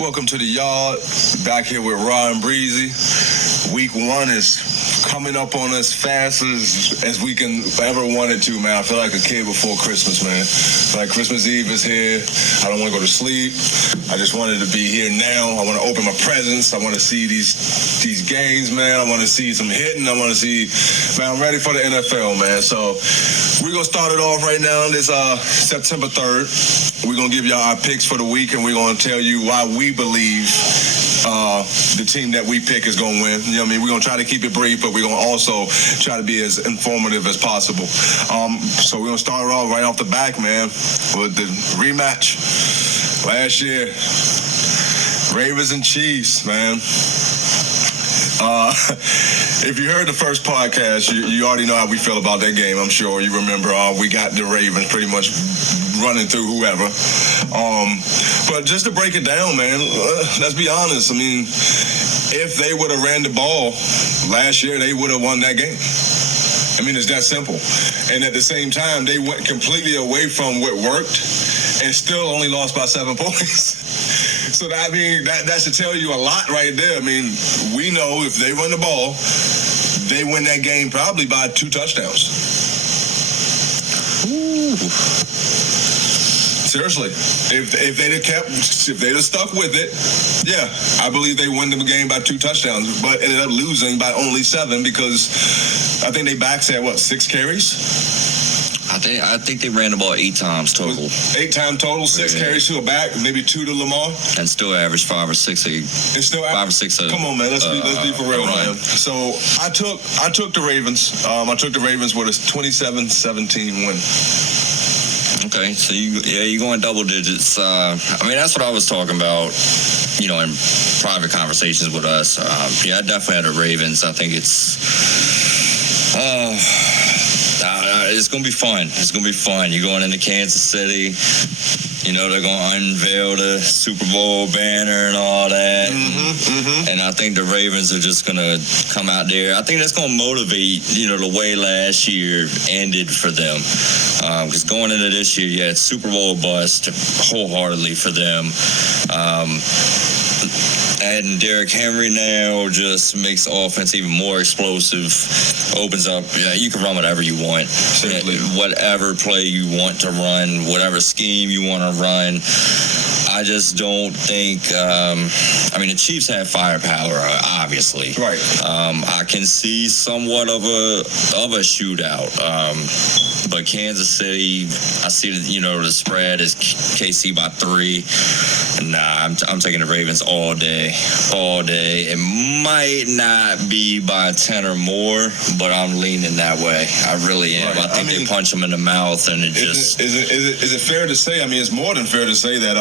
Welcome to the yard. Back here with Ron Breezy. Week 1 is coming up on us fast as we can ever want it to, man. I feel like a kid before Christmas, man. I feel like Christmas Eve is here. I don't want to go to sleep. I just wanted to be here now. I want to open my presents. I want to see these games, man. I want to see some hitting. I want to see, man, I'm ready for the NFL, man. So we're going to start it off right now. This September 3rd. We're going to give y'all our picks for the week, and we're going to tell you why we believe the team that we pick is going to win. You know what I mean? We're going to try to keep it brief, but we're going to also try to be as informative as possible. So we're going to start off right off the back, man, with the rematch last year. Ravens and Chiefs, man. If you heard the first podcast, you already know how we feel about that game. I'm sure you remember we got the Ravens pretty much running through whoever. But just to break it down, man, let's be honest. I mean, if they would have ran the ball last year, they would have won that game. I mean, it's that simple. And at the same time, they went completely away from what worked and still only lost by 7 points. So, that should tell you a lot right there. I mean, we know if they run the ball, they win that game probably by 2 touchdowns. Ooh. Seriously, if they'd have stuck with it, yeah, I believe they win the game by 2 touchdowns, but ended up losing by only 7 because I think they backs had 6 carries? I think they ran the ball 8 times total. 8 times total, 6 carries to a back, maybe 2 to Lamar, and still averaged 5 or 6. It's still 5 or 6. Come on, man, let's be for real, man. So I took the Ravens. I took the Ravens with a 27-17 win. Okay, so you're going double digits. I mean, that's what I was talking about, in private conversations with us. I definitely had the Ravens. I think it's going to be fun. It's going to be fun. You're going into Kansas City. They're going to unveil the Super Bowl banner and all that. And I think the Ravens are just going to come out there. I think that's going to motivate, the way last year ended for them. Because going into this year, you had Super Bowl bust wholeheartedly for them. Adding Derrick Henry now just makes the offense even more explosive. Opens up, you can run whatever you want. Simply. Whatever play you want to run, whatever scheme you want to run. I just don't think, the Chiefs have firepower, obviously. Right. I can see somewhat of a shootout. But Kansas City, I see the spread is KC by 3. Nah, I'm taking the Ravens all day. It might not be by 10 or more, but I'm leaning that way. I really am. Right. I think they punch them in the mouth, and it just... Is it fair to say, it's more than fair to say that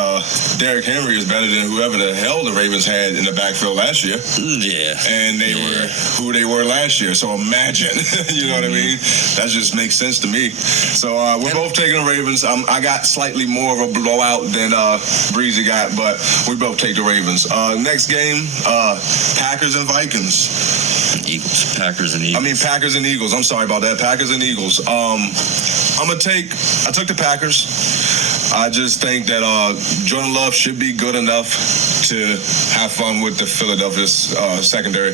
Derrick Henry is better than whoever the hell the Ravens had in the backfield last year. Yeah. And they were who they were last year. So imagine, you know what I mean? That just makes sense to me. So we're both taking the Ravens. I got slightly more of a blowout than Breezy got, but we both take the Ravens. Next game, Packers and Vikings. Eagles. Packers and Eagles. Packers and Eagles. I'm sorry about that. Packers and Eagles. I took the Packers. I just think that Jordan Love should be good enough to have fun with the Philadelphia secondary.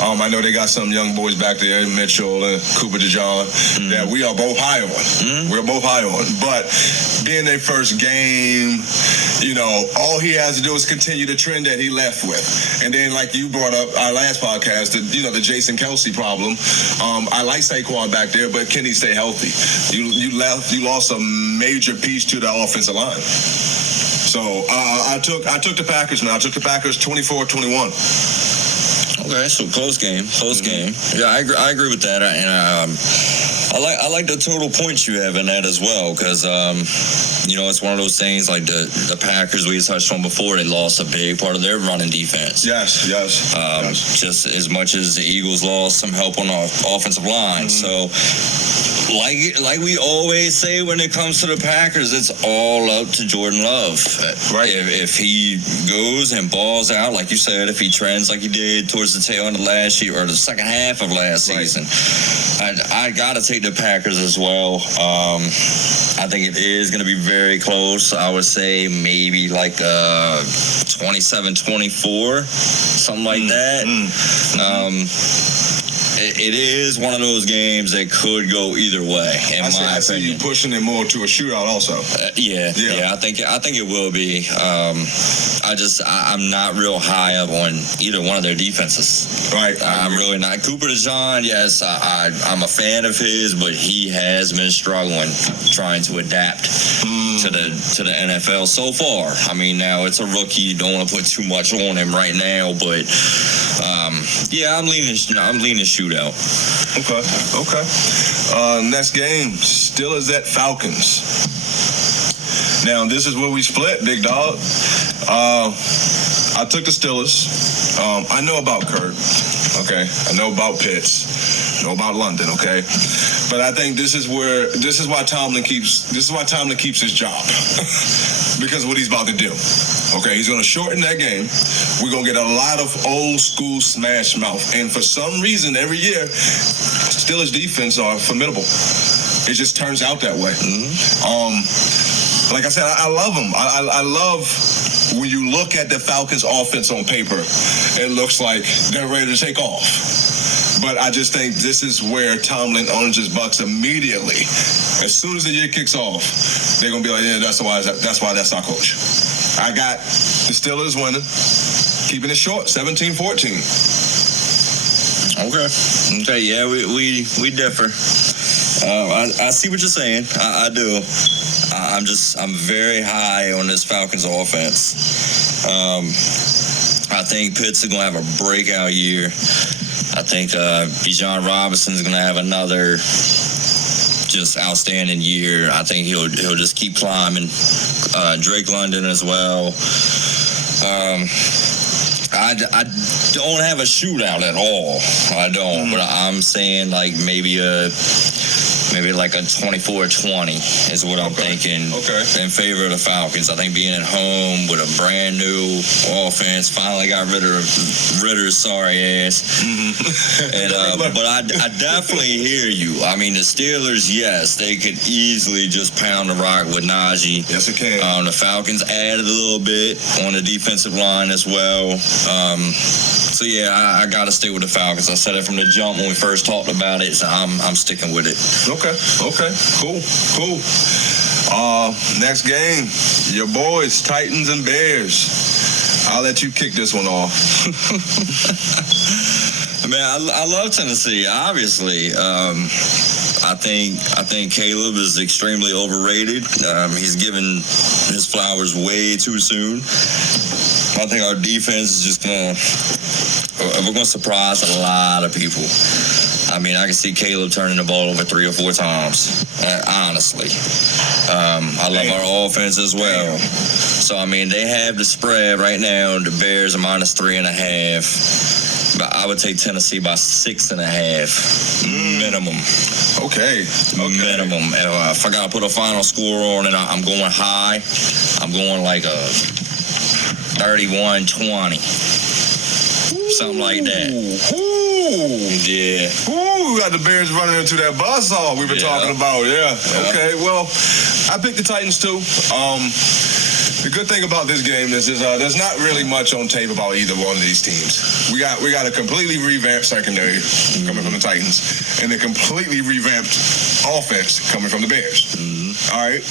I know they got some young boys back there, Mitchell and Cooper DeJean, that we are both high on. We're both high on. But being their first game, all he has to do is continue the trend that he left with. And then, like you brought up our last podcast, the Jason Kelsey problem. I like Saquon back there, but can he stay healthy? You lost a major piece to the offensive line. So I took the Packers, man. I took the Packers 24-21. Okay, so close game. Yeah, I agree with that, and I like the total points you have in that as well, because it's one of those things like the Packers we touched on before. They lost a big part of their running defense. Yes. Just as much as the Eagles lost some help on the offensive line. So, like we always say when it comes to the Packers, it's all up to Jordan Love. Right. If he goes and balls out, like you said, if he trends like he did towards the tail end of last year or the second half of last season, I got to take take the Packers as well. I think it is going to be very close. I would say maybe like 27-24, something like that. It is one of those games that could go either way, in my opinion. I see you pushing it more to a shootout also. Yeah. I think it will be. I'm not real high up on either one of their defenses. Right. I'm really not. Cooper DeJean, yes, I'm a fan of his, but he has been struggling trying to adapt to the NFL so far. I mean, now it's a rookie. You don't want to put too much on him right now, but I'm leaning shootout. Okay. Next game, Steelers at Falcons. Now, this is where we split, big dog. I took the Steelers. I know about Kurt, okay? I know about Pitts. I know about London, okay? But I think this is why Tomlin keeps his job. Because of what he's about to do. Okay, he's going to shorten that game. We're going to get a lot of old school smash mouth. And for some reason, every year, Steelers defense are formidable. It just turns out that way. Like I said, I love them. I love when you look at the Falcons offense on paper, it looks like they're ready to take off. But I just think this is where Tomlin owns his Bucks immediately. As soon as the year kicks off, they're going to be like, yeah, that's why that's our coach. I got the Steelers winning, keeping it short, 17-14. Okay, yeah, we differ. I see what you're saying. I do. I'm very high on this Falcons offense. I think Pitts is going to have a breakout year. I think Bijan Robinson's going to have another just outstanding year. I think he'll just keep climbing. Drake London as well. I don't have a shootout at all. I don't, but I'm saying like maybe like a 24-20 is what I'm thinking in favor of the Falcons. I think being at home with a brand new offense, finally got rid of Ritter's sorry ass. But I definitely hear you. I mean, the Steelers, yes, they could easily just pound the rock with Najee. Yes, it can. The Falcons added a little bit on the defensive line as well. So yeah, I got to stay with the Falcons. I said it from the jump when we first talked about it, so I'm sticking with it. Okay, cool. Next game, your boys, Titans and Bears. I'll let you kick this one off. Man, I love Tennessee, obviously. I think Caleb is extremely overrated. He's given his flowers way too soon. I think our defense is just we're going to surprise a lot of people. I mean, I can see Caleb turning the ball over 3 or 4 times, honestly. I love our offense as well. So, I mean, they have the spread right now. The Bears are -3.5. But I would take Tennessee by 6.5 minimum. Okay. Minimum. If I got to put a final score on it, I'm going high. I'm going like a 31-20. Something like that. Yeah. We got the Bears running into that buzzsaw we've been talking about. Yeah. Okay. Well, I picked the Titans too. The good thing about this game is there's not really much on tape about either one of these teams. We got a completely revamped secondary coming from the Titans, and a completely revamped offense coming from the Bears. All right.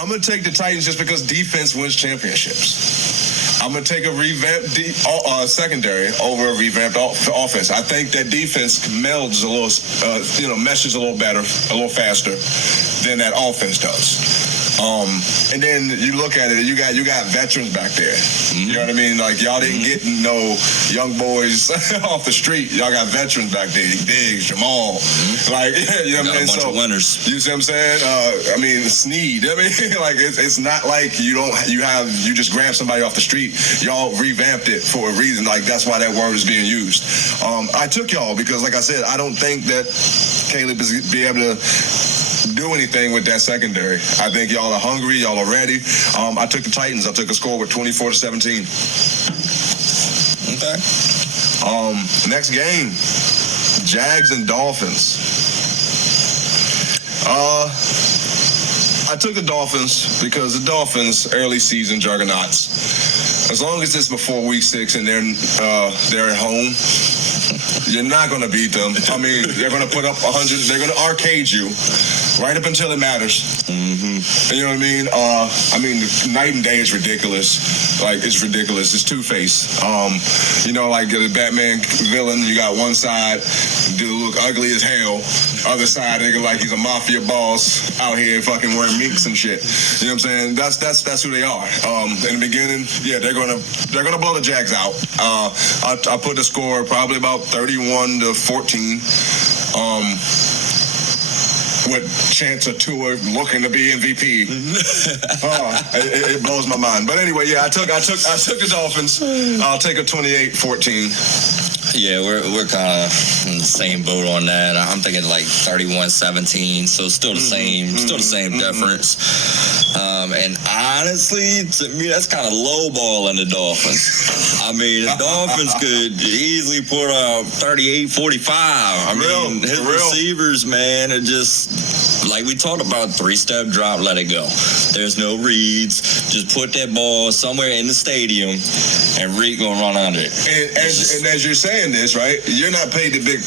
I'm gonna take the Titans just because defense wins championships. I'm going to take a revamped secondary over a revamped offense. I think that defense melds a little, meshes a little better, a little faster than that offense does. And then you look at it, you got veterans back there. You know what I mean? Like, y'all didn't get no young boys off the street. Y'all got veterans back there. Diggs, Jamal. Like, you know what I mean? A bunch of winners. You see what I'm saying? Sneed. I mean, like, it's not like you just grab somebody off the street. Y'all revamped it for a reason. Like, that's why that word is being used. I took y'all because, like I said, I don't think that Caleb is be able to do anything with that secondary. I think y'all are hungry. Y'all are ready. I took the Titans. I took a score with 24-17. Okay. Next game, Jags and Dolphins. I took the Dolphins because the Dolphins, early season juggernauts. As long as it's before week 6 and they're at home, you're not going to beat them. I mean, they're going to put up 100. They're going to arcade you right up until it matters. Mm-hmm. You know what I mean? Night and day is ridiculous. Like, it's ridiculous. It's two-faced. Like the Batman villain, you got one side, dude look ugly as hell. Other side, nigga, like he's a mafia boss out here fucking wearing minks and shit. You know what I'm saying? That's who they are. In the beginning, yeah, they're gonna blow the Jags out. I put the score probably about 31-14. With chance of Tua looking to be MVP. It blows my mind. But anyway, yeah, I took the Dolphins. I'll take a 28-14. Yeah, we're kind of in the same boat on that. I'm thinking like 31-17, so still the same difference. And honestly, to me, that's kind of lowballing the Dolphins. I mean, the Dolphins could easily put up 38-45. I mean, his receivers, man, are just like we talked about, 3-step drop, let it go. There's no reads. Just put that ball somewhere in the stadium, and Reed gonna run under it. And as you're saying this, right? You're not paid the big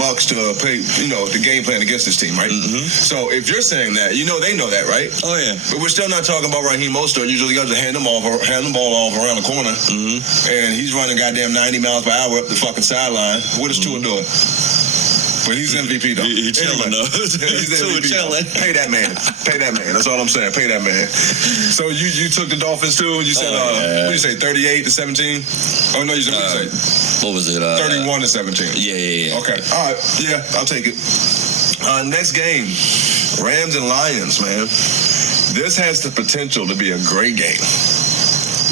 bucks to pay, the game plan against this team, right? Mm-hmm. So if you're saying that, they know that, right? Oh yeah. But we're still not talking about Raheem Mostert. Usually got to hand the ball off around the corner, and he's running goddamn 90 miles per hour up the fucking sideline. What is Tua doing? But he's MVP though. He's chilling though. He's MVP. Chilling. Pay that man. That's all I'm saying. Pay that man. So you took the Dolphins too? You said what did you say? 38-17? Oh no, you said what was it? 31-17. Yeah. Okay. All right. Yeah, I'll take it. Next game, Rams and Lions, man. This has the potential to be a great game.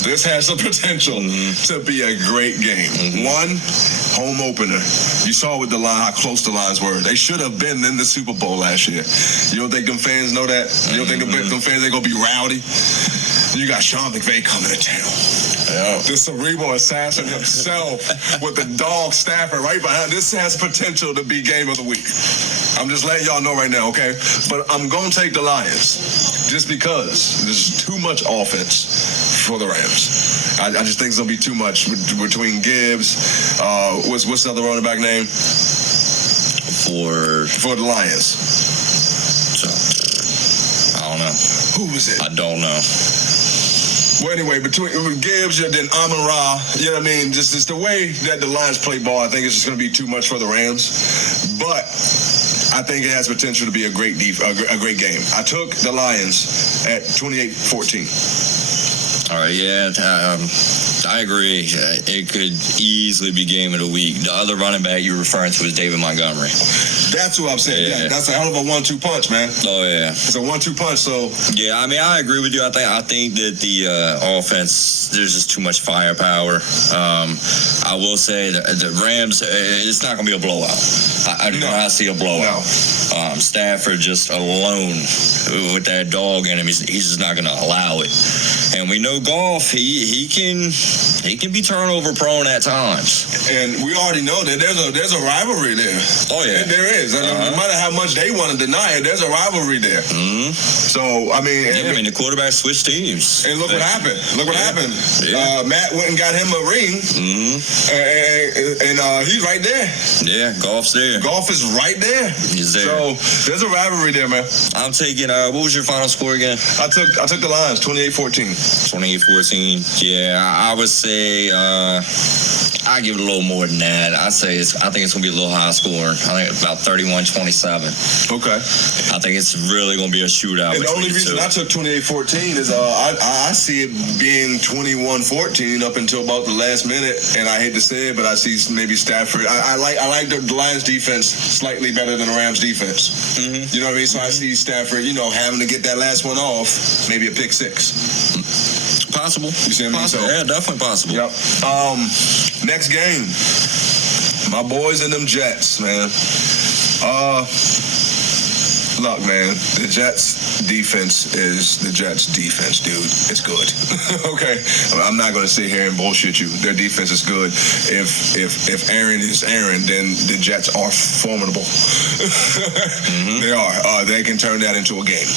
This has the potential to be a great game. One, home opener. You saw with the line how close the lines were. They should have been in the Super Bowl last year. You don't think them fans know that? You don't think them fans ain't gonna be rowdy? You got Sean McVay coming to town. Yeah. The cerebral assassin himself with the dog Stafford right behind. This has potential to be game of the week. I'm just letting y'all know right now, okay? But I'm going to take the Lions just because there's too much offense for the Rams. I just think it's going to be too much between Gibbs. What's the other running back name? For the Lions. I don't know. Who was it? I don't know. Well, anyway, between Gibbs and then Amon-Ra, you know what I mean? Just the way that the Lions play ball, I think it's just going to be too much for the Rams. But I think it has potential to be a great game. I took the Lions at 28-14. All right, yeah, I agree. It could easily be game of the week. The other running back you're referring to is David Montgomery. That's who I'm saying. Yeah. That's a hell of a 1-2 punch, man. Oh yeah, it's a 1-2 punch. So yeah, I mean, I agree with you. I think that the offense, there's just too much firepower. I will say the Rams, it's not going to be a blowout. I do not see a blowout. No. Stafford just alone with that dog in him, he's just not going to allow it. And we know Goff, he can be turnover prone at times. And we already know that there's a rivalry there. Oh yeah, there is. No matter how much they want to deny it, there's a rivalry there. So I mean, the quarterback switched teams. And look what happened. Yeah. Matt went and got him a ring, and he's right there. Yeah, Goff's there. Goff is right there. He's there. So there's a rivalry there, man. I'm taking. What was your final score again? I took the Lions 28-14. 28-14. Yeah, I would say I give it a little more than that. I think it's gonna be a little high scoring. I think about 31-27. Okay. I think it's really gonna be a shootout. And the only reason I took 28-14 is I see it being 21-14 up until about the last minute, and I hate to say it, but I see maybe Stafford. I like the Lions defense slightly better than the Rams defense. Mm-hmm. You know what I mean? So I see Stafford, having to get that last one off, maybe a pick six. Possible. You see what I mean? So, yeah, definitely possible. Yep. Next game, my boys and them Jets, man. Look, man, the Jets' defense is the Jets' defense, dude. It's good. Okay? I'm not going to sit here and bullshit you. Their defense is good. If Aaron is Aaron, then the Jets are formidable. They are. They can turn that into a game.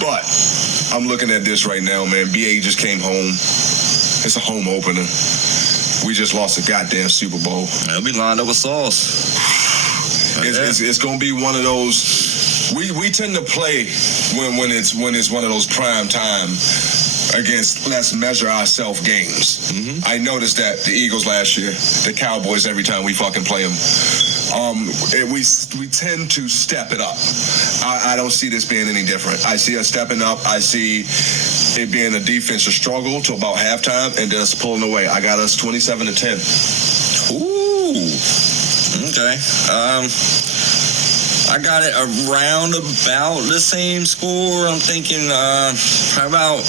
But I'm looking at this right now, man. BA just came home. It's a home opener. We just lost a goddamn Super Bowl. They'll be lined up with sauce. It's going to be one of those. We tend to play when it's one of those prime time against let's measure ourselves games. I noticed that the Eagles last year, the Cowboys every time we fucking play them. We tend to step it up. I don't see this being any different. I see us stepping up. I see it being a defensive struggle to about halftime and then us pulling away. I got us 27-10. Ooh. Okay. I got it around about the same score. I'm thinking how about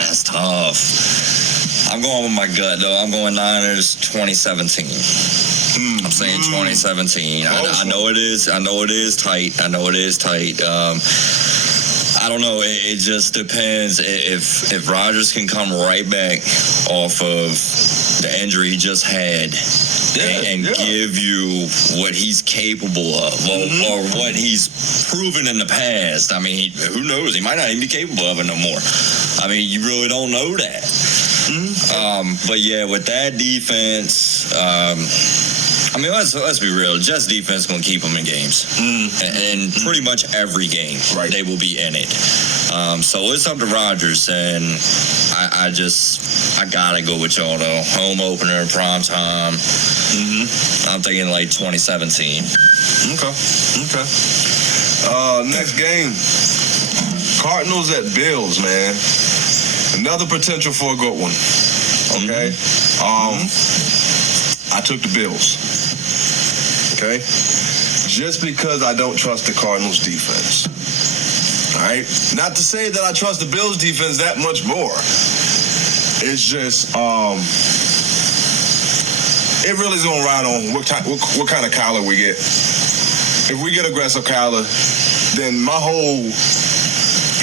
that's tough. I'm going with my gut though. I'm going Niners 2017. I'm saying 2017. I know it is. I know it is tight. I don't know. It just depends if Rodgers can come right back off of the injury he just had and give you what he's capable of or what he's proven in the past. I mean, who knows? He might not even be capable of it no more. I mean, you really don't know that. But yeah, with that defense, I mean, let's be real. Jets defense is going to keep them in games. And pretty much every game, they will be in it. So it's up to Rodgers, and I got to go with y'all, though. Home opener, prime time. I'm thinking like 2017. Okay. Next game. Cardinals at Bills, man. Another potential for a good one. Okay? I took the Bills. Okay? Just because I don't trust the Cardinals defense. All right? Not to say that I trust the Bills defense that much more. It's just, it really is going to ride on what kind of Kyler we get. If we get aggressive Kyler, then my whole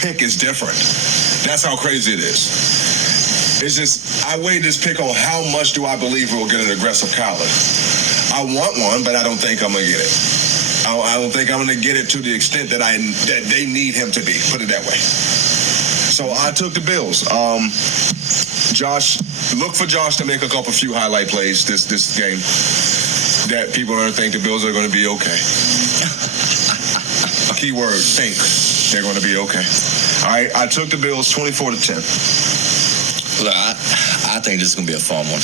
pick is different. That's how crazy it is. It's just, I weighed this pick on how much do I believe we'll get an aggressive Kyler. I want one, but I don't think I'm going to get it. I don't think I'm going to get it to the extent that they need him to be, put it that way. So I took the Bills. Look for Josh to make a few highlight plays this game that people are going to think the Bills are going to be okay. Keyword, think. They're going to be okay. All right, I took the Bills 24-10. Look, I think this is going to be a fun one.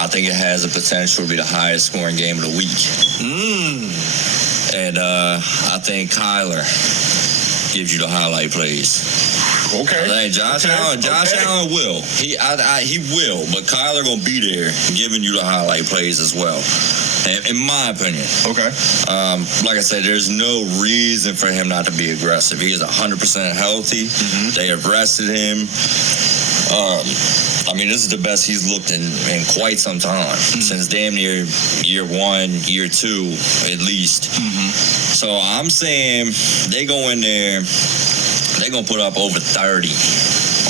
I think it has the potential to be the highest scoring game of the week. And I think Kyler gives you the highlight plays. Okay. I think Josh Allen will. He will, but Kyler going to be there giving you the highlight plays as well. In my opinion. Okay. Like I said, there's no reason for him not to be aggressive. He is 100% healthy. They have rested him. I mean, this is the best he's looked in quite some time. Since damn near year 1, year 2, at least. So I'm saying they go in there, they're going to put up over 30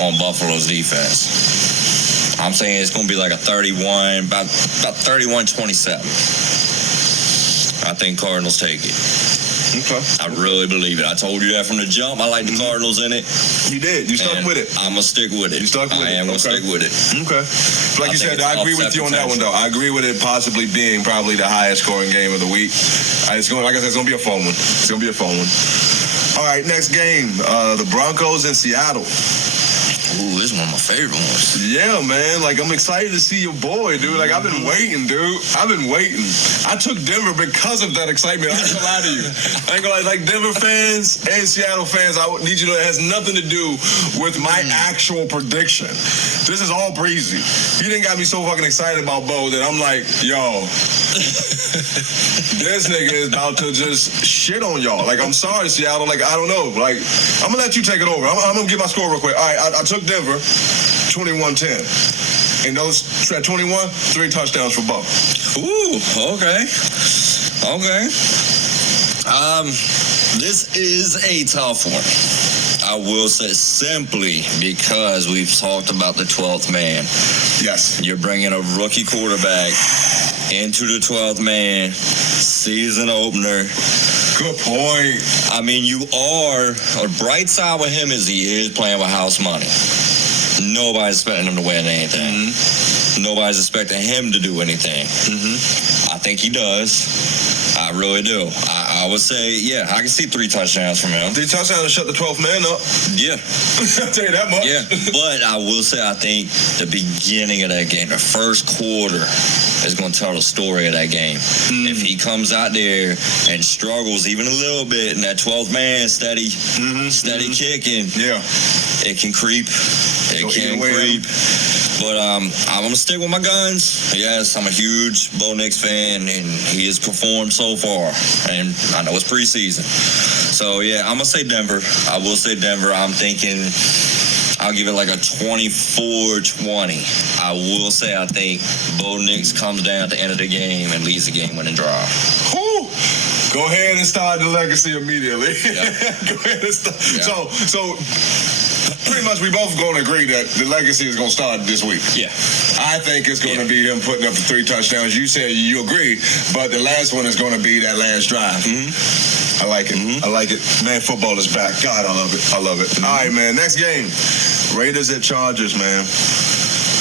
on Buffalo's defense. I'm saying it's going to be like a 31, about 31-27. I think Cardinals take it. Okay. I really believe it. I told you that from the jump. I like the Cardinals in it. You did. You stuck with it. I'm going to stick with it. You stuck with it. I am going to stick with it. Okay. Like you said, I agree with you on that one, though. I agree with it possibly being probably the highest scoring game of the week. It's going, like I said, it's going to be a fun one. It's going to be a fun one. All right, next game. The Broncos in Seattle. Ooh, this is one of my favorite ones. Yeah, man. Like, I'm excited to see your boy, dude. Like, I've been waiting, dude. I've been waiting. I took Denver because of that excitement. I ain't gonna lie to you. I ain't gonna lie. Like, Denver fans and Seattle fans, I need you to know it has nothing to do with my actual prediction. This is all breezy. You done got me so fucking excited about Bo that I'm like, yo, this nigga is about to just shit on y'all. Like, I'm sorry, Seattle. Like, I don't know. Like, I'm gonna let you take it over. I'm gonna get my score real quick. All right, I took Denver 21-10. And those at 21, 3 touchdowns for Bo. Ooh, okay. This is a tough one. I will say simply because we've talked about the 12th man. Yes. You're bringing a rookie quarterback into the 12th man, season opener. Good point. I mean, a bright side with him is he is playing with house money. Nobody's expecting him to win anything. Mm-hmm. Nobody's expecting him to do anything. Mm-hmm. I think he does. I really do. I would say, yeah, I can see 3 touchdowns from him. 3 touchdowns to shut the 12th man up. Yeah. I'll tell you that much. Yeah, but I will say I think the beginning of that game, the first quarter, is going to tell the story of that game. Mm. If he comes out there and struggles even a little bit, and that 12th man steady kicking, yeah, it can creep. It can creep. But I'm going to stick with my guns. Yes, I'm a huge Bo Nix fan, and he has performed so far. And I know it's preseason. So, yeah, I'm going to say Denver. I will say Denver. I'm thinking I'll give it like a 24-20. I will say I think Bo Nix comes down at the end of the game and leads the game-winning drive. Whew. Go ahead and start the legacy immediately. Yeah. Go ahead and start. Yeah. So pretty much we both going to agree that the legacy is going to start this week. Yeah. I think it's going to be him putting up the 3 touchdowns. You said you agree, but the last one is going to be that last drive. Mm-hmm. I like it. Mm-hmm. I like it. Man, football is back. God, I love it. I love it. Mm-hmm. All right, man. Next game. Raiders at Chargers, man.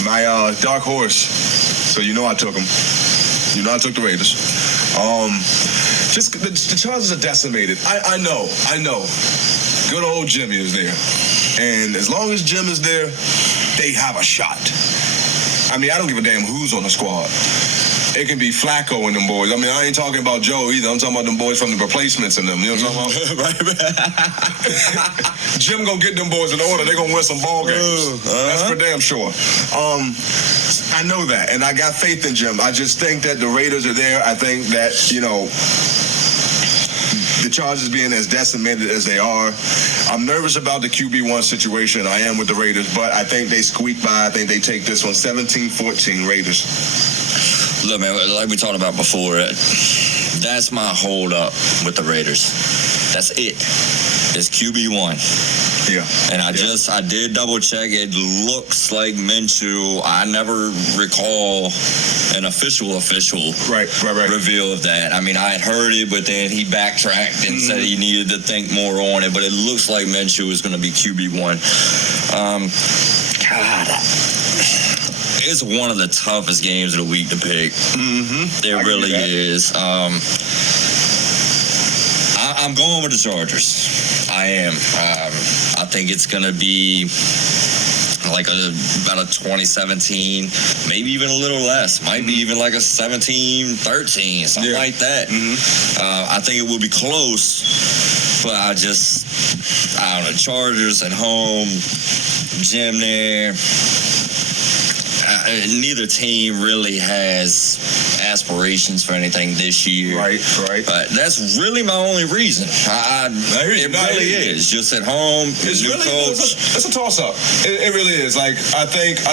My dark horse. So you know I took them. You know I took the Raiders. Just the Chargers are decimated. I know. Good old Jimmy is there. And as long as Jim is there, they have a shot. I mean, I don't give a damn who's on the squad. It can be Flacco and them boys. I mean, I ain't talking about Joe either. I'm talking about them boys from the replacements and them. You know what I'm talking about? Jim gonna get them boys in order. They're gonna win some ball games. That's for damn sure. I know that, and I got faith in Jim. I just think that the Raiders are there. I think that, the Chargers being as decimated as they are, I'm nervous about the QB1 situation. I am with the Raiders, but I think they squeak by. I think they take this one 17-14 Raiders. Look, man, like we talked about before, that's my hold up with the Raiders. That's it. It's QB1. Yeah. And I did double check. It looks like Minshew. I never recall an official reveal of that. I mean, I had heard it, but then he backtracked and said he needed to think more on it. But it looks like Minshew is going to be QB1. God, it's one of the toughest games of the week to pick. Mm-hmm. It really is. I'm going with the Chargers. I am. I think it's going to be like about a 2017, maybe even a little less. Might be even like a 17-13, something like that. Mm-hmm. I think it will be close, but I don't know. Chargers at home, Jim there. Neither team really has aspirations for anything this year. Right. But that's really my only reason. It really is. Just at home, new coach. It's a toss-up. It really is. Like, I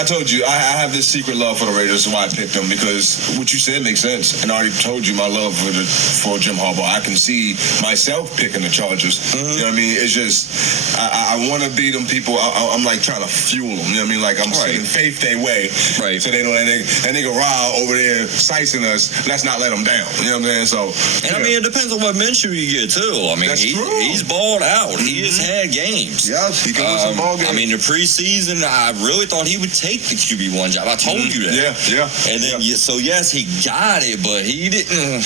told you, I have this secret love for the Raiders. That's why I picked them, because what you said makes sense. And I already told you my love for Jim Harbaugh. I can see myself picking the Chargers. Mm-hmm. You know what I mean? It's just, I want to beat them people. I'm like trying to fuel them. You know what I mean? Like, I'm saying faith their way. Right. So they know that nigga Ryle over there sicing us. Let's not let him down. You know what I'm saying? So, I mean, it depends on what Minshew you get too. I mean, he's balled out. Mm-hmm. He has had games. Yes, he can win some ball games. I mean, the preseason, I really thought he would take the QB1 job. I told you that. Yeah. And then, so yes, he got it, but he didn't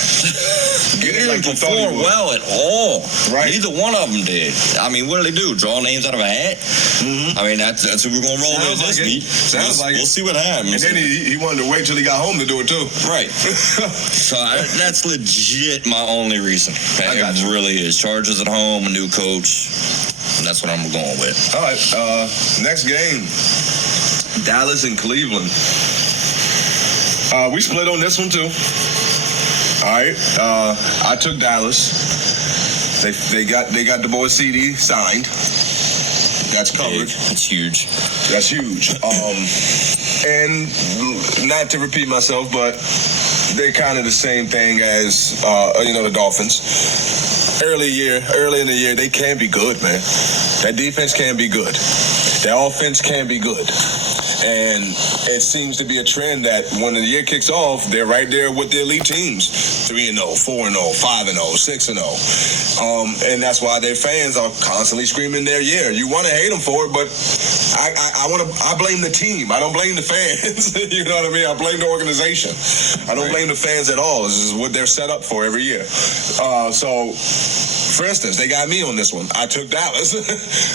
like perform well at all. Right. Neither one of them did. I mean, what did they do? Draw names out of a hat? Mm-hmm. I mean, that's who we're gonna roll with this week. We'll see what happens. And then he wanted to wait till he got home to do it too. Right. So that's legit my only reason. It really is. Chargers at home, a new coach. That's what I'm going with. All right. Next game, Dallas and Cleveland. We split on this one too. All right. I took Dallas. They got the boy CD signed. That's covered. That's huge. That's huge. And not to repeat myself, but they're kind of the same thing as the Dolphins. early in the year, they can be good, man. That defense can be good. That offense can be good. And it seems to be a trend that when the year kicks off, they're right there with the elite teams. 3-0, 4-0, 5-0, 6-0. And that's why their fans are constantly screaming their year. You want to hate them for it, but I blame the team. I don't blame the fans. You know what I mean? I blame the organization. I don't blame the fans at all. This is what they're set up for every year. So, for instance, they got me on this one. I took Dallas.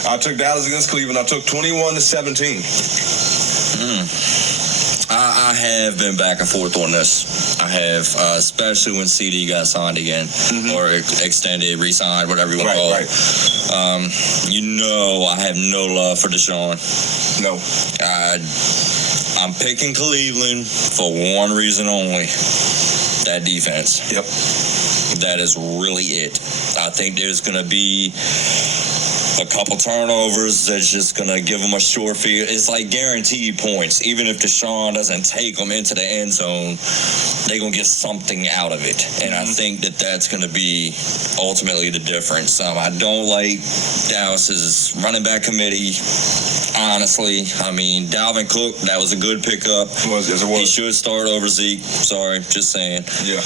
I took Dallas against Cleveland. I took 21-17. I have been back and forth on this. I have, especially when CD got signed again, or extended, re-signed, whatever you want to call it. I have no love for Deshaun. No. I'm picking Cleveland for one reason only. That defense. Yep. That is really it. I think there's going to be a couple turnovers that's just going to give them a sure field. It's like guaranteed points. Even if Deshaun doesn't take them into the end zone, they're going to get something out of it. And I think that's going to be ultimately the difference. I don't like Dallas's running back committee, honestly. I mean, Dalvin Cook, that was a good pickup. It was. He should start over Zeke. Sorry, just saying. Yeah.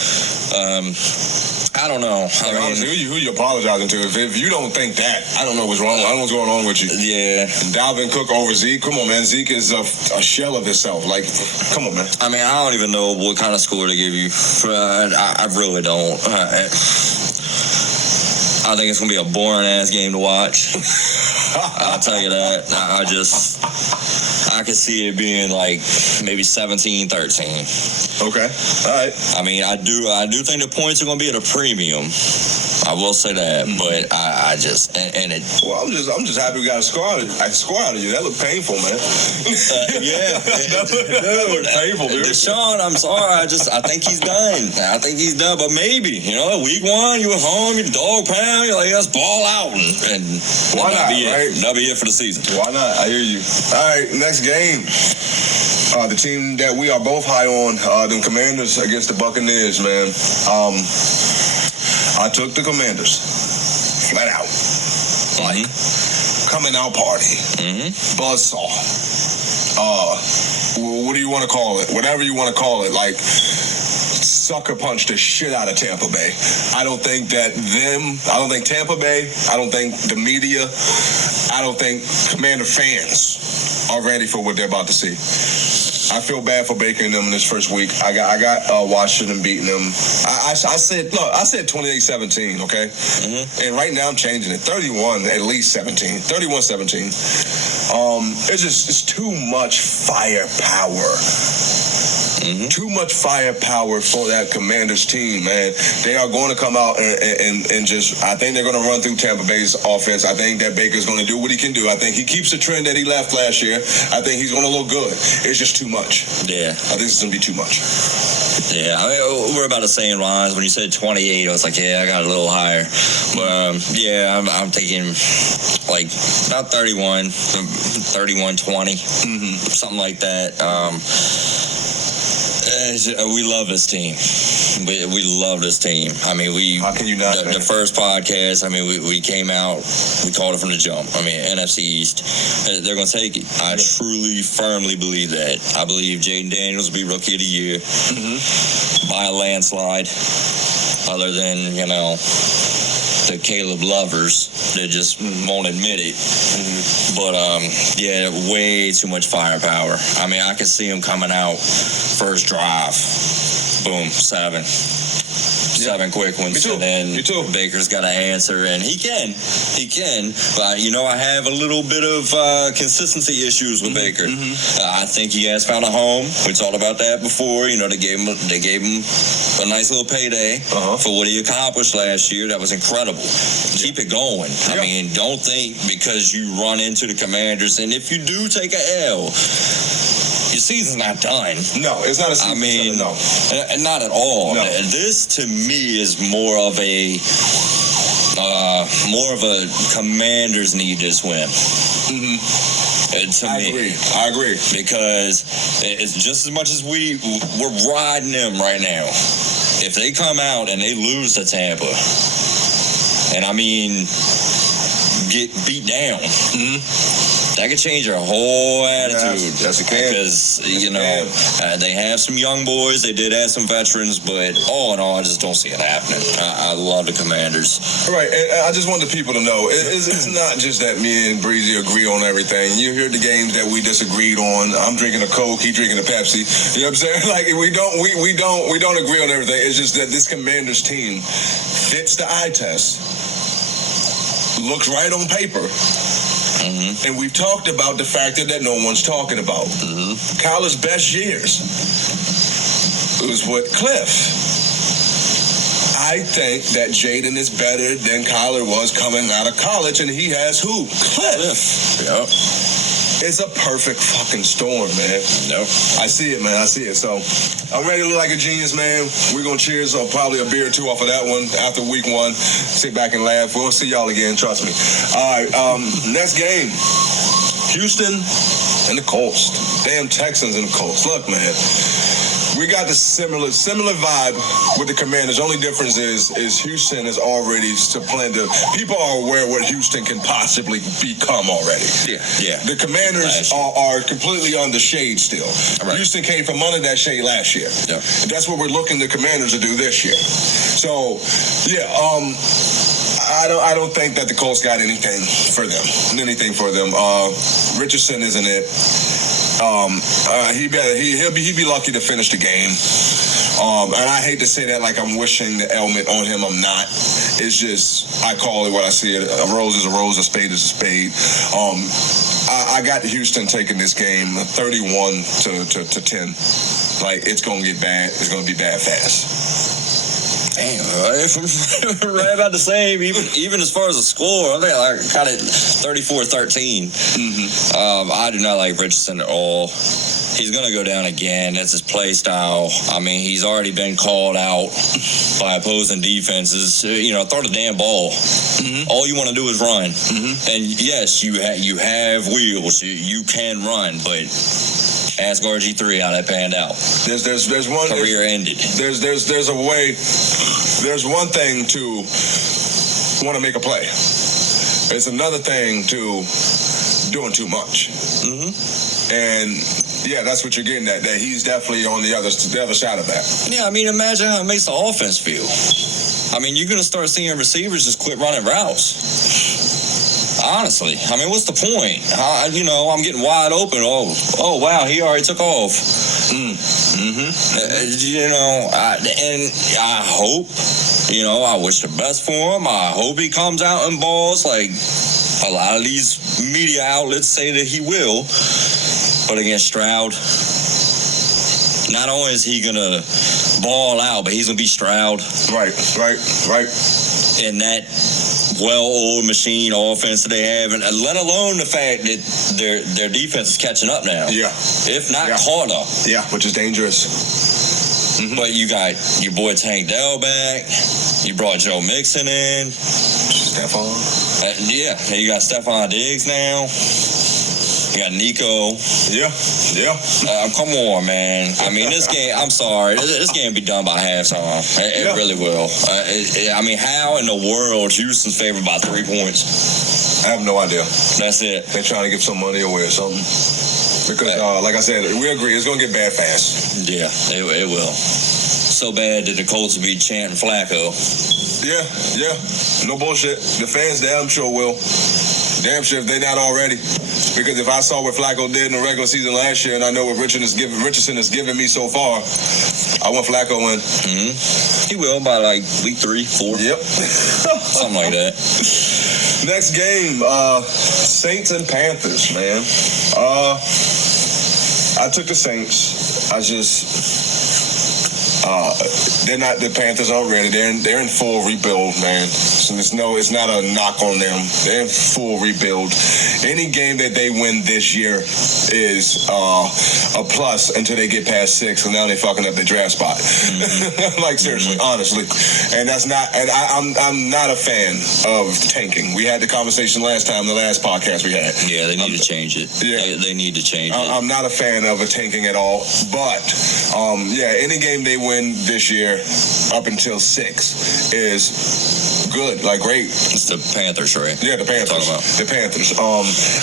I don't know. Honestly, who you apologizing to? If you don't think that, I don't know what's wrong. I don't know what's going on with you. Yeah. Dalvin Cook over Zeke. Come on, man. Zeke is a shell of himself. Like, come on, man. I mean, I don't even know what kind of score to give you. I really don't. I think it's going to be a boring-ass game to watch. I'll tell you that. I could see it being like maybe 17-13. Okay. All right. I mean, I do think the points are going to be at a premium. I will say that, but I just and it. Well, I'm just happy we got a score out of you. That looked painful, man. Yeah, that looked painful, dude. Deshaun, I'm sorry. I think he's done. I think he's done, but maybe week one, you at home, you dog pound, you're like, let's ball out, and why not? Right? That'll be it for the season. Why not? I hear you. All right, next game. The team that we are both high on, the Commanders against the Buccaneers, man. I took the Commanders. Flat out. Like, coming out party. Buzzsaw. What do you want to call it? Whatever you want to call it. Like, sucker punched the shit out of Tampa Bay. I don't think Tampa Bay, I don't think the media, I don't think Commander fans are ready for what they're about to see. I feel bad for Baker and them in this first week. I got Washington beating them. I said 28-17, okay? And right now I'm changing it. 31, at least 17. 31-17. It's too much firepower. Too much firepower for that Commanders team, man. They are going to come out and just, I think they're going to run through Tampa Bay's offense. I think that Baker's going to do what he can do. I think he keeps the trend that he left last year. I think he's going to look good. It's just too much. Yeah. I think it's going to be too much. Yeah, I mean, we're about the same lines. When you said 28, I was like, yeah, I got a little higher. But, I'm thinking like about 31, 20, something like that. We love this team. We love this team. I mean, how can you not? The first podcast, I mean, we came out, we called it from the jump. I mean, NFC East, they're going to take it. I truly, firmly believe that. I believe Jaden Daniels will be Rookie of the Year by a landslide. Other than, the Caleb lovers that just won't admit it. But, way too much firepower. I mean, I could see him coming out first drive. Boom, 7 quick ones. Me too. Baker's got to answer, and he can. But, I have a little bit of consistency issues with Baker. I think he has found a home. We talked about that before. They gave him a nice little payday for what he accomplished last year. That was incredible. Keep it going. I mean, don't think because you run into the Commanders, and if you do take a L, your season's not done. No, it's not a season. I mean, no. Not at all. No. This, to me, is more of a Commanders need this win. I agree. Because it's just as much as we're riding them right now. If they come out and they lose to Tampa, and I mean, get beat down. That could change your whole attitude. Yes, it can. Because, they have some young boys. They did have some veterans. But all in all, I just don't see it happening. I love the Commanders. Right. And I just want the people to know, it's not just that me and Breezy agree on everything. You hear the games that we disagreed on. I'm drinking a Coke. He drinking a Pepsi. You know what I'm saying? Like, we don't agree on everything. It's just that this Commanders team fits the eye test. Looks right on paper. And we've talked about the factor that no one's talking about. Kyler's best years was with Cliff. I think that Jaden is better than Kyler was coming out of college, and he has who? Cliff. Yep. It's a perfect fucking storm, man. Yep. I see it, man. I see it. So I'm ready to look like a genius, man. We're going to cheers on probably a beer or two off of that one after week 1. Sit back and laugh. We'll see y'all again. Trust me. All right. Next game. Houston and the Colts. Damn Texans and the Colts. Look, man. We got the similar vibe with the Commanders. Only difference is Houston is already splendid. People are aware what Houston can possibly become already. Yeah. The Commanders are completely under shade still. Right. Houston came from under that shade last year. Yeah. That's what we're looking the Commanders to do this year. So, yeah, I don't think that the Colts got anything for them. Richardson isn't it. He'll be lucky to finish the game. And I hate to say that like I'm wishing the ailment on him. I'm not. It's just I call it what I see it. A rose is a rose, a spade is a spade. I got Houston taking this game 31 to 10. Like it's gonna get bad. It's gonna be bad fast. Damn, right about the same. Even as far as the score, I think I got it 34-13. I do not like Richardson at all. He's going to go down again. That's his play style. I mean, he's already been called out by opposing defenses. Throw the damn ball. All you want to do is run. And yes, you have wheels. You can run, but ask RG3 how that panned out. There's one career ended. There's a way. There's one thing to want to make a play. It's another thing to doing too much. And yeah, that's what you're getting at. That he's definitely on the other side of that. Yeah, I mean, imagine how it makes the offense feel. I mean, you're gonna start seeing receivers just quit running routes. Honestly, I mean, what's the point? I'm getting wide open. Oh, wow, he already took off. And I hope, I wish the best for him. I hope he comes out and balls like a lot of these media outlets say that he will. But against Stroud, not only is he going to ball out, but he's going to be Stroud. Right. In that well-oiled machine offense that they have, and let alone the fact that their defense is catching up now. Yeah. If not caught up. Yeah, which is dangerous. But you got your boy Tank Dell back. You brought Joe Mixon in. Stephon. And you got Stephon Diggs now. You got Nico. Yeah. Come on, man. I mean, this game, I'm sorry. This game will be done by halftime. It really will. I mean, how in the world Houston's favored by 3 points? I have no idea. That's it. They're trying to give some money away or something. Because, like I said, we agree. It's going to get bad fast. Yeah, it will. So bad that the Colts will be chanting Flacco. Yeah. No bullshit. The fans damn sure will. Damn sure if they're not already. Because if I saw what Flacco did in the regular season last year, and I know what Richardson has given me so far, I want Flacco in. He will by like week 3, 4. Yep. Something like that. Next game, Saints and Panthers, man. I took the Saints. The Panthers aren't ready. They're in full rebuild, man. So it's not a knock on them. They're in full rebuild. Any game that they win this year is a plus until they get past 6, and now they're fucking up their draft spot. Like seriously, honestly, and that's not. And I'm not a fan of tanking. We had the conversation last time, the last podcast we had. Yeah, they need to change it. Yeah, they need to change it. I'm not a fan of a tanking at all. But any game they win win this year up until 6 is good, like great. It's the Panthers, right? Yeah, the Panthers. The Panthers.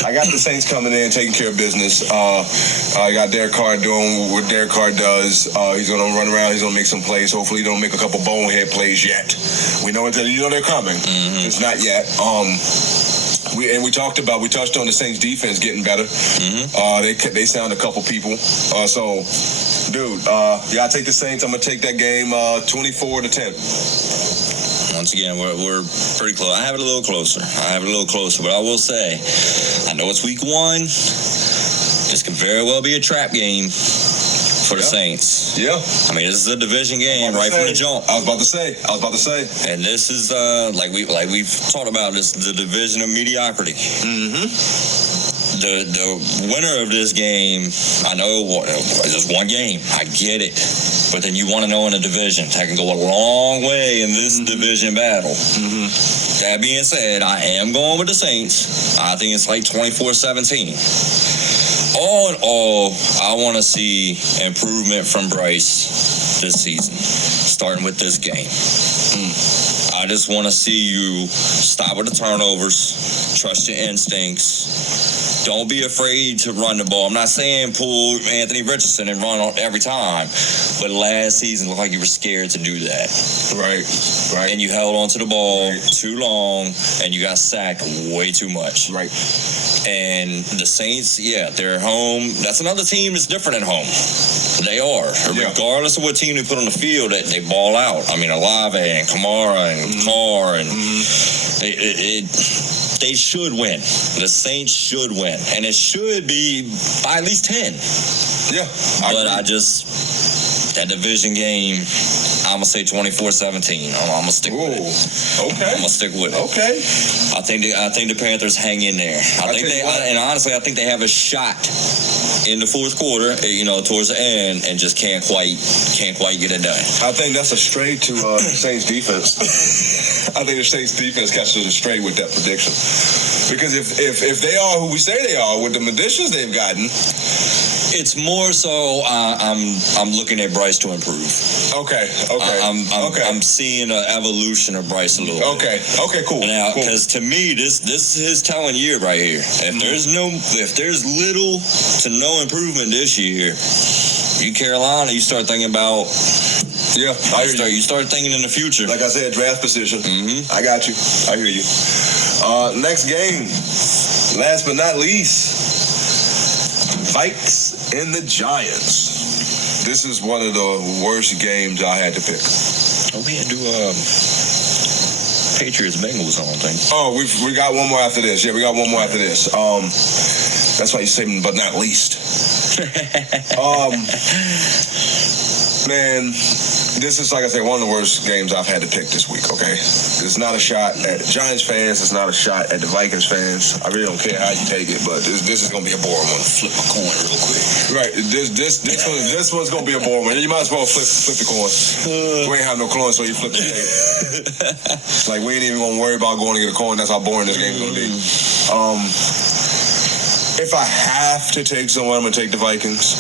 I got the Saints coming in, taking care of business. I got Derek Carr doing what Derek Carr does. He's going to run around. He's going to make some plays. Hopefully, he don't make a couple bonehead plays yet. We know it. You know they're coming. Mm-hmm. It's not yet. We touched on the Saints defense getting better. Mm-hmm. They sound a couple people. So, dude, I take the Saints. I'm gonna take that game 24-10. Once again, we're pretty close. I have it a little closer. But I will say, I know it's week 1. This could very well be a trap game for the Saints. Yeah. I mean, this is a division game right from the jump. I was about to say. And this is like we've talked about, this the division of mediocrity. Mm-hmm. The winner of this game, I know it's just one game. I get it. But then you want to know in a division. That can go a long way in this division battle. Mm-hmm. That being said, I am going with the Saints. I think it's like 24-17. All in all, I want to see improvement from Bryce this season, starting with this game. I just want to see you stop with the turnovers, trust your instincts. Don't be afraid to run the ball. I'm not saying pull Anthony Richardson and run every time, but last season looked like you were scared to do that. Right. And you held on to the ball too long, and you got sacked way too much. Right. And the Saints, they're home. That's another team that's different at home. They are. Yeah. Regardless of what team they put on the field, they ball out. I mean, Olave and Kamara and Carr, and they should win. The Saints should win. And it should be by at least 10. Yeah. That division game, I'm going to say 24-17. I'm going to stick with it. Okay. I'm going to stick with it. Okay. I think the Panthers hang in there. And honestly, I think they have a shot in the fourth quarter, towards the end, and just can't quite get it done. I think that's a straight to the Saints defense. I think the Saints defense catches a straight with that prediction. Because if they are who we say they are with the additions they've gotten, it's more so I'm looking at Bryce to improve. Okay. I'm seeing an evolution of Bryce a little bit. Okay, cool. Now, because to me, this is his talent year right here. If there's little to no improvement this year, Carolina, you start thinking about. Yeah, you start thinking in the future. Like I said, draft position. Mm-hmm. I got you. I hear you. Next game, last but not least, Vikes and the Giants. This is one of the worst games I had to pick. We had to do Patriots Bengals, I don't think. Oh, we got one more after this. Yeah, we got one more after this. That's why you say, but not least. Man, this is, like I said, one of the worst games I've had to pick this week, okay? It's not a shot at the Giants fans. It's not a shot at the Vikings fans. I really don't care how you take it, but this is going to be a boring one. Flip a coin real quick. Right. This one's going to be a boring one. You might as well flip the coin. We ain't have no coin, so you flip the game. Like, we ain't even going to worry about going to get a coin. That's how boring this game's going to be. If I have to take someone, I'm going to take the Vikings.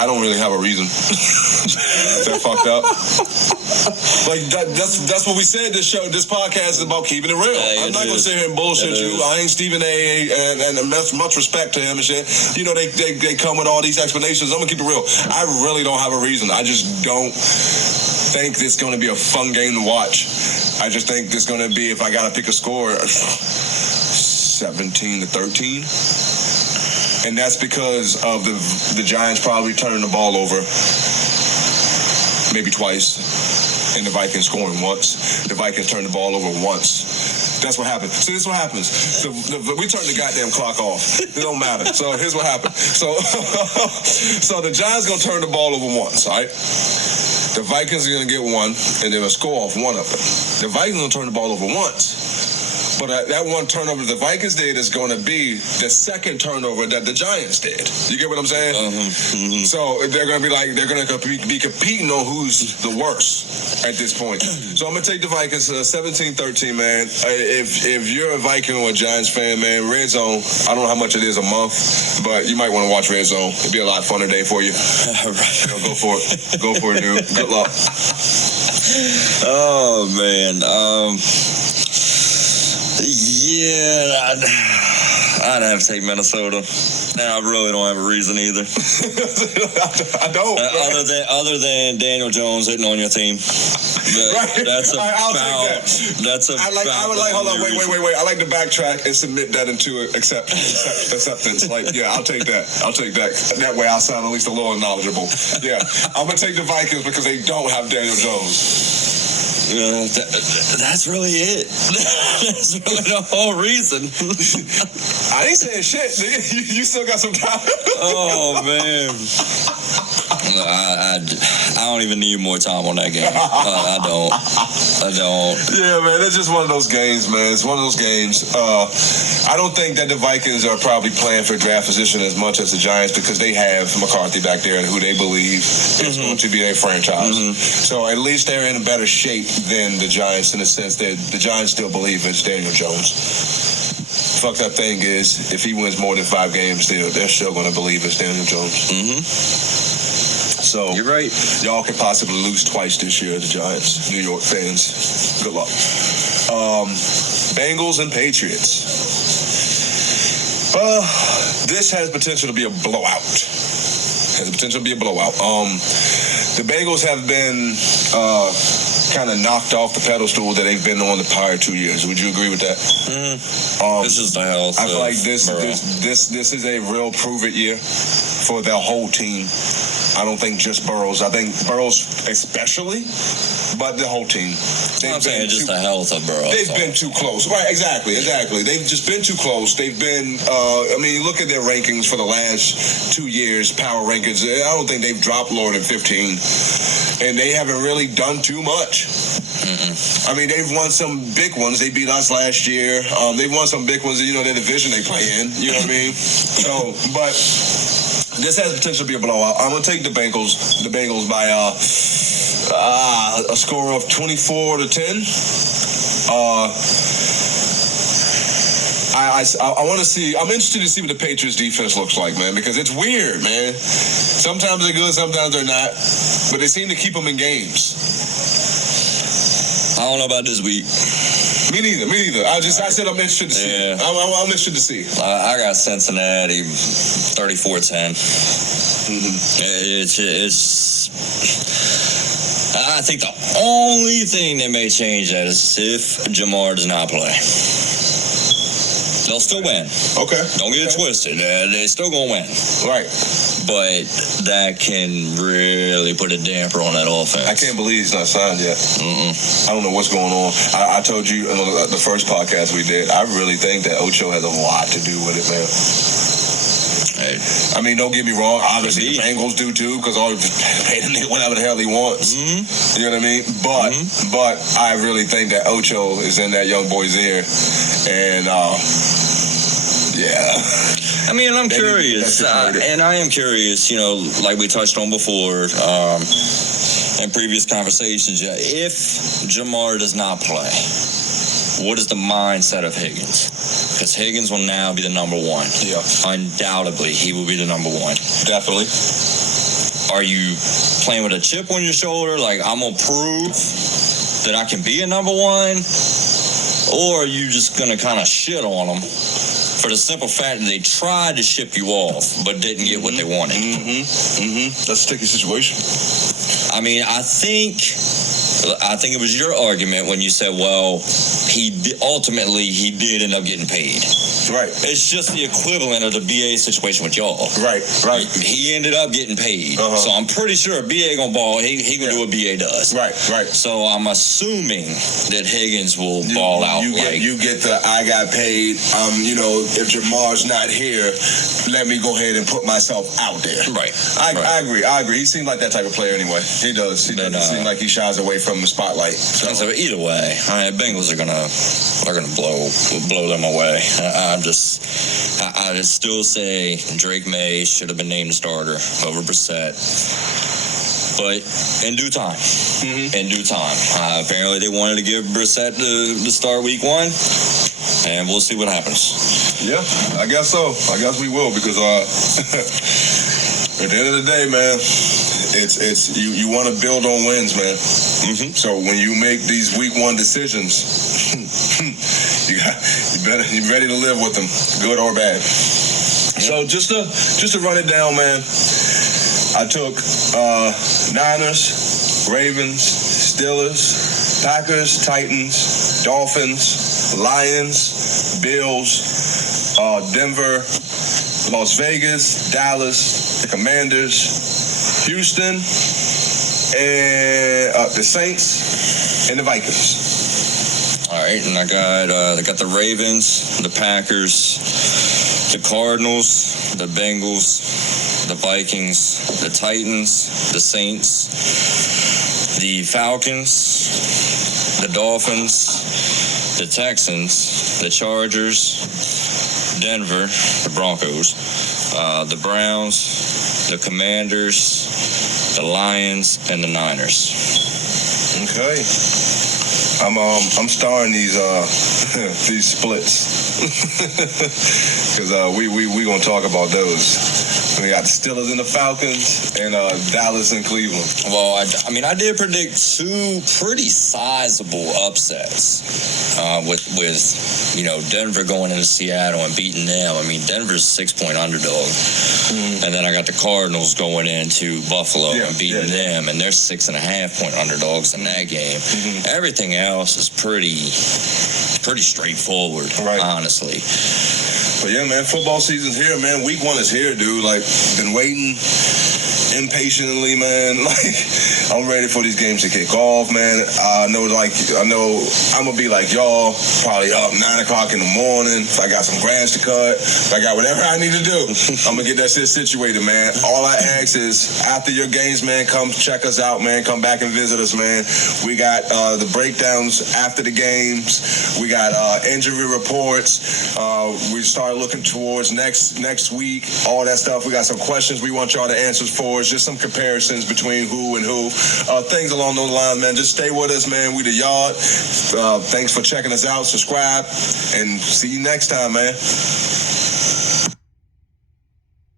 I don't really have a reason. They're fucked up. Like that's what we said. This podcast is about keeping it real. I'm not gonna sit here and bullshit you. I ain't Stephen A. and much respect to him and shit. They come with all these explanations. I'm gonna keep it real. I really don't have a reason. I just don't think it's gonna be a fun game to watch. I just think it's gonna be, if I gotta pick a score, 17-13. And that's because of the Giants probably turning the ball over maybe twice, and the Vikings scoring once. The Vikings turn the ball over once. That's what happens. So this is what happens. We turn the goddamn clock off. It don't matter. So here's what happened. So the Giants gonna turn the ball over once, all right? The Vikings are gonna get one, and they're gonna score off one of them. The Vikings gonna turn the ball over once. But that one turnover the Vikings did is going to be the second turnover that the Giants did. You get what I'm saying? So they're going to be be competing on who's the worst at this point. So I'm going to take the Vikings 17-13, man. If you're a Viking or a Giants fan, man, Red Zone, I don't know how much it is a month, but you might want to watch Red Zone. It'd be a lot funner day for you. Right. Go for it. Go for it, dude. Good luck. Oh, man. Yeah, I'd have to take Minnesota. I really don't have a reason either. I don't. Other than Daniel Jones hitting on your team. Right. That's I'll take that. Hold on, wait. I like to backtrack and submit that into acceptance. Like, yeah, I'll take that. That way I'll sound at least a little knowledgeable. Yeah, I'm going to take the Vikings because they don't have Daniel Jones. That's really it. That's really the whole reason. I ain't saying shit, nigga. You still got some time. Oh, man. I don't even need more time on that game. I don't. Yeah, man, it's just one of those games, man. It's one of those games. I don't think that the Vikings are probably playing for draft position as much as the Giants because they have McCarthy back there and who they believe is going to be their franchise. So at least they're in a better shape than the Giants in the sense that the Giants still believe it's Daniel Jones. Fucked up thing is, if he wins more than 5 games, they're still going to believe it's Daniel Jones. So you're right. Y'all could possibly lose twice this year, the Giants, New York fans. Good luck. Bengals and Patriots. This has potential to be a blowout. The Bengals have been kind of knocked off the pedestal that they've been on the prior 2 years. Would you agree with that? This is the health. I feel like this is a real prove-it year for their whole team. I don't think just Burrows. I think Burrows especially, but the whole team. I'm saying just the health of Burrows. They've been too close. Right, exactly. They've just been too close. They've been, you look at their rankings for the last 2 years, power rankings. I don't think they've dropped lower than 15. And they haven't really done too much. I mean, they've won some big ones. They beat us last year. They've won some big ones, their division they play in. You know what I mean? So, but this has potential to be a blowout. I'm going to take the Bengals by a score of 24-10. I want to see. I'm interested to see what the Patriots defense looks like, man, because it's weird, man. Sometimes they're good, sometimes they're not, but they seem to keep them in games. I don't know about this week. Me neither. I said I'm interested to see. Yeah. I'm interested to see. I got Cincinnati 34-10. It's. I think the only thing that may change that is if Jamar does not play. They'll still win. Okay. Don't get it twisted. They're still going to win. Right. But that can really put a damper on that offense. I can't believe he's not signed yet. I don't know what's going on. I told you in the first podcast we did, I really think that Ocho has a lot to do with it, man. Hey. I mean, don't get me wrong. Obviously, the Bengals do too, because all just pay the nigga whatever the hell he wants. You know what I mean? But I really think that Ocho is in that young boy's ear, and yeah. I mean, I'm curious, and I am curious. Like we touched on before in previous conversations. If Jamar does not play, what is the mindset of Higgins? Because Higgins will now be the number one. Yeah. Undoubtedly, he will be the number one. Definitely. Are you playing with a chip on your shoulder? Like, I'm going to prove that I can be a number one? Or are you just going to kind of shit on them for the simple fact that they tried to ship you off but didn't get what they wanted? That's a sticky situation. I mean, I think it was your argument when you said, well, he did end up getting paid. Right. It's just the equivalent of the BA situation with y'all. Right. He ended up getting paid. So I'm pretty sure BA gonna ball. He gonna do what BA does. Right. So I'm assuming that Higgins will ball out. You get the I got paid. If Jamar's not here, let me go ahead and put myself out there. Right. I agree. He seems like that type of player anyway. He does. He doesn't seem like he shies away from from the spotlight. So either way, Bengals are gonna blow them away. I still say Drake May should have been named the starter over Brissett. But in due time. In due time. Apparently they wanted to give Brissett the start week 1. And we'll see what happens. Yeah, I guess so. I guess we will because at the end of the day, man, it's you want to build on wins, man. So when you make these week 1 decisions, you're ready to live with them, good or bad. So just to run it down, man, I took Niners, Ravens, Steelers, Packers, Titans, Dolphins, Lions, Bills, Denver, Las Vegas, Dallas, the Commanders, Houston, and the Saints, and the Vikings. All right, and I got the Ravens, the Packers, the Cardinals, the Bengals, the Vikings, the Titans, the Saints, the Falcons, the Dolphins, the Texans, the Chargers, Denver, the Broncos, the Browns, the Commanders, the Lions, and the Niners. Okay. I'm starring these these splits because we gonna talk about those. We got the Steelers and the Falcons and Dallas and Cleveland. Well, I did predict 2 pretty sizable upsets with Denver going into Seattle and beating them. I mean, Denver's 6-point underdog, and then I got the Cardinals going into Buffalo and beating them, and they're 6.5-point underdogs in that game. Everything else is pretty straightforward, honestly. But yeah, man, football season's here, man. Week 1 is here, dude. Like, been waiting impatiently, man. Like, I'm ready for these games to kick off, man. I know I'm gonna be like y'all, probably up 9 o'clock in the morning. If I got some grass to cut, if I got whatever I need to do, I'm gonna get that shit situated, man. All I ask is after your games, man, come check us out, man. Come back and visit us, man. We got the breakdowns after the games. We got injury reports. We start looking towards next week. All that stuff. We got some questions we want y'all to answer for us. Just some comparisons between who and who. Things along those lines, man. Just stay with us, man. We the Yard. Thanks for checking us out. Subscribe. And see you next time, man.